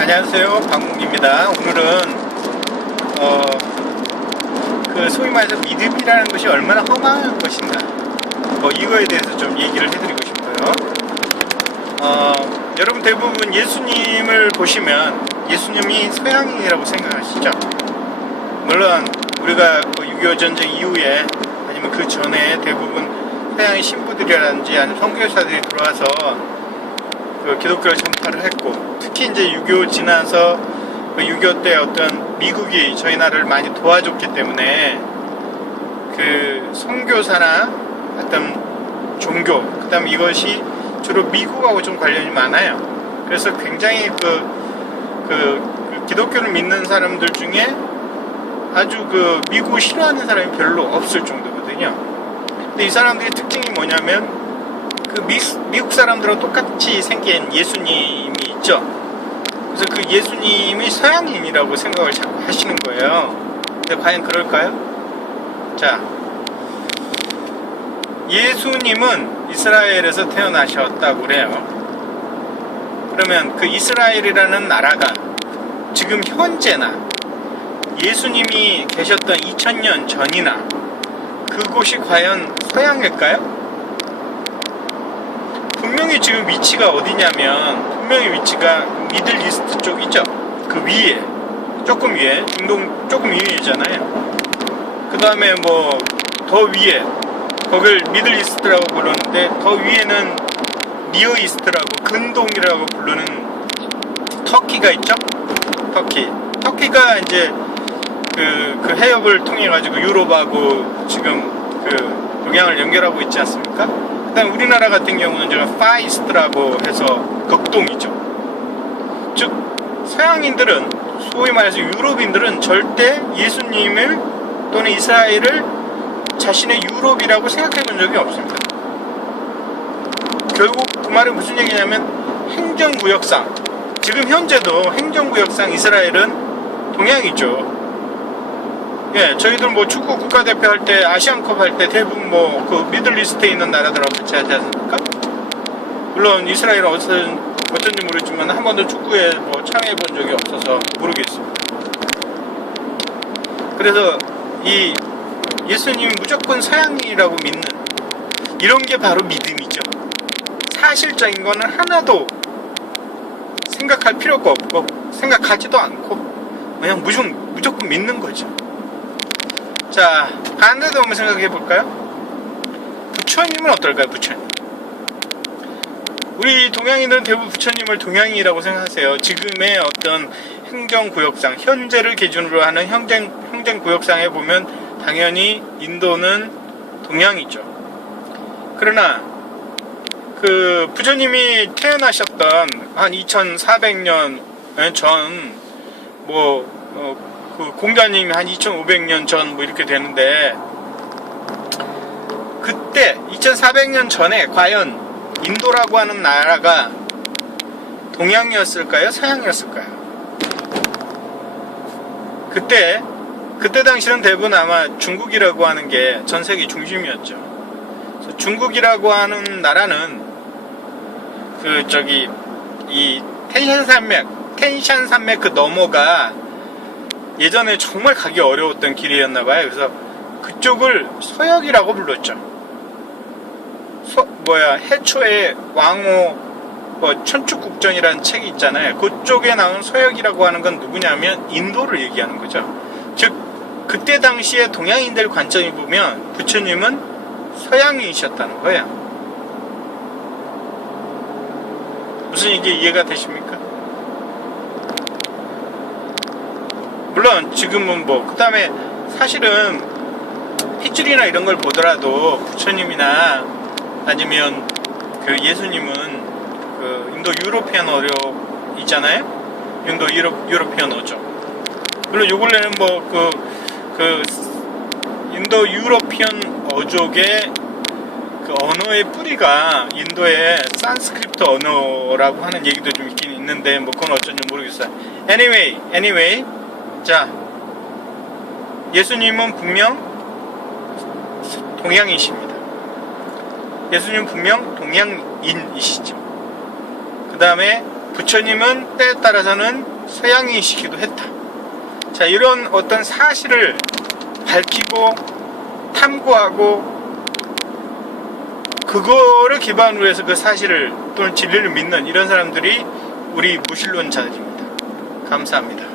안녕하세요, 방국입니다. 오늘은 소위 말해서 믿음이라는 것이 얼마나 허망한 것인가, 이거에 대해서 좀 얘기를 해드리고 싶어요. 여러분 대부분 예수님을 보시면 예수님이 서양인이라고 생각하시죠? 물론 우리가 6.25 전쟁 이후에 아니면 그 전에 대부분 서양의 신부들이라든지 아니면 선교사들이 들어와서 기독교를 전파를 했고, 특히 이제 6.25 지나서 6.25 때 어떤 미국이 저희 나라를 많이 도와줬기 때문에 그 선교사나 어떤 종교, 그 다음 이것이 주로 미국하고 좀 관련이 많아요. 그래서 굉장히 기독교를 믿는 사람들 중에 아주 미국을 싫어하는 사람이 별로 없을 정도거든요. 근데 이 사람들의 특징이 뭐냐면 미국 사람들하고 똑같이 생긴 예수님이 있죠. 그래서 그 예수님이 서양인이라고 생각을 자꾸 하시는 거예요. 근데 과연 그럴까요? 자, 예수님은 이스라엘에서 태어나셨다고 그래요. 그러면 그 이스라엘이라는 나라가 지금 현재나 예수님이 계셨던 2000년 전이나 그곳이 과연 서양일까요? 분명히 지금 위치가 어디냐면, 분명히 위치가 미들 이스트 쪽이죠. 그 위에, 조금 위에, 중동 조금 위에잖아요. 그 다음에 더 위에, 거길 미들 이스트라고 부르는데, 더 위에는 니어 이스트라고, 근동이라고 부르는 터키가 있죠. 터키가 이제 그 해협을 통해 가지고 유럽하고 지금 동양을 연결하고 있지 않습니까? 그다음 우리나라 같은 경우는 제가 파이스트라고 해서 극동이죠. 즉 서양인들은, 소위 말해서 유럽인들은 절대 예수님을 또는 이스라엘을 자신의 유럽이라고 생각해 본 적이 없습니다. 결국 그 말은 무슨 얘기냐면, 행정구역상, 지금 현재도 행정구역상 이스라엘은 동양이죠. 예, 저희들 축구 국가대표 할 때, 아시안컵 할 때 대부분 미들 이스트에 있는 나라들하고 같이 하지 않습니까? 물론 이스라엘은 어쩐지 모르지만 한 번도 축구에 참여해 본 적이 없어서 모르겠습니다. 그래서 이 예수님 무조건 서양인이라고 믿는 이런 게 바로 믿음이죠. 사실적인 거는 하나도 생각할 필요가 없고 생각하지도 않고 그냥 무조건 믿는 거죠. 자, 반대도 한번 생각해 볼까요? 부처님은 어떨까요? 부처님. 우리 동양인들은 대부분 부처님을 동양인이라고 생각하세요. 지금의 어떤 행정구역상, 현재를 기준으로 하는 행정구역상에 보면 당연히 인도는 동양이죠. 그러나 부처님이 태어나셨던 한 2400년 전 공자님이 한 2500년 전 이렇게 되는데, 그때 2400년 전에 과연 인도라고 하는 나라가 동양이었을까요? 서양이었을까요? 그때 당시는 대부분 아마 중국이라고 하는 게 전 세계 중심이었죠. 그래서 중국이라고 하는 나라는 이 텐샨산맥 그 너머가 예전에 정말 가기 어려웠던 길이었나봐요. 그래서 그쪽을 서역이라고 불렀죠. 해초의 왕호 천축국전이라는 책이 있잖아요. 그쪽에 나온 서역이라고 하는 건 누구냐면 인도를 얘기하는 거죠. 즉 그때 당시에 동양인들 관점이 보면 부처님은 서양인이셨다는 거예요. 무슨 이게 이해가 되십니까? 물론 지금은 그 다음에 사실은 핏줄이나 이런 걸 보더라도 부처님이나 아니면 예수님은 인도 유로피언어로 있잖아요. 인도 유로피언어죠. 물론 요 근래는 인도 유로피언 어족의 언어의 뿌리가 인도의 산스크리트 언어라고 하는 얘기도 좀 있긴 있는데 그건 어쩐지 모르겠어요. Anyway, 자, 예수님은 분명 동양이십니다. 예수님은 분명 동양인이시죠. 그 다음에 부처님은 때에 따라서는 서양인이시기도 했다. 자, 이런 어떤 사실을 밝히고 탐구하고 그거를 기반으로 해서 그 사실을 또는 진리를 믿는 이런 사람들이 우리 무신론자들입니다. 감사합니다.